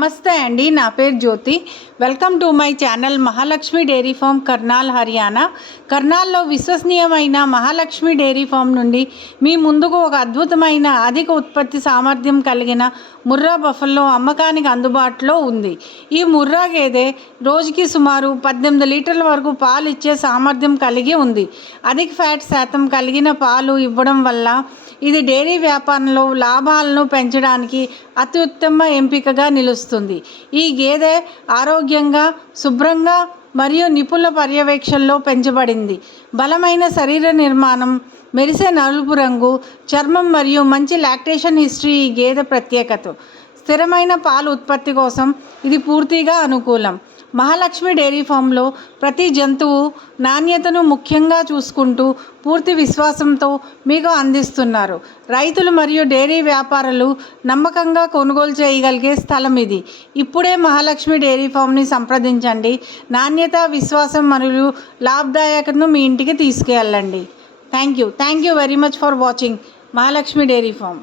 నమస్తే అండి, నా పేరు Jyothi. Welcome to my channel Mahalakshmi dairy farm, Karnal, Haryana. కర్నాల్లో విశ్వసనీయమైన మహాలక్ష్మి డైరీ ఫామ్ నుండి మీ ముందుకు ఒక అద్భుతమైన అధిక ఉత్పత్తి సామర్థ్యం కలిగిన ముర్రా బఫెల్లో అమ్మకానికి అందుబాటులో ఉంది. ఈ ముర్రా గేదె రోజుకి సుమారు 18 లీటర్ల వరకు పాలు ఇచ్చే సామర్థ్యం కలిగి ఉంది. అధిక ఫ్యాట్ శాతం కలిగిన పాలు ఇవ్వడం వల్ల ఇది డైరీ వ్యాపారంలో లాభాలను పెంచడానికి అత్యుత్తమ ఎంపికగా నిలుస్తుంది. ఈ గేదె ఆరోగ్యంగా, శుభ్రంగా మరియు నిపుణుల పర్యవేక్షణలో పెంచబడింది. బలమైన శరీర నిర్మాణం, మెరిసే నలుపు రంగు చర్మం మరియు మంచి లాక్టేషన్ హిస్టరీ ఈ గేదె ప్రత్యేకత. స్థిరమైన పాలు ఉత్పత్తి కోసం ఇది పూర్తిగా అనుకూలం. మహాలక్ష్మి డైరీ ఫామ్లో ప్రతి జంతువు నాణ్యతను ముఖ్యంగా చూసుకుంటూ పూర్తి విశ్వాసంతో మీకు అందిస్తున్నారు. రైతులు మరియు డైరీ వ్యాపారులు నమ్మకంగా కొనుగోలు చేయగలిగే స్థలం ఇది. ఇప్పుడే మహాలక్ష్మి డైరీ ఫామ్ని సంప్రదించండి. నాణ్యత, విశ్వాసం మరియు లాభదాయకతను మీ ఇంటికి తీసుకెళ్ళండి. Thank you very much for watching Mahalakshmi dairy form.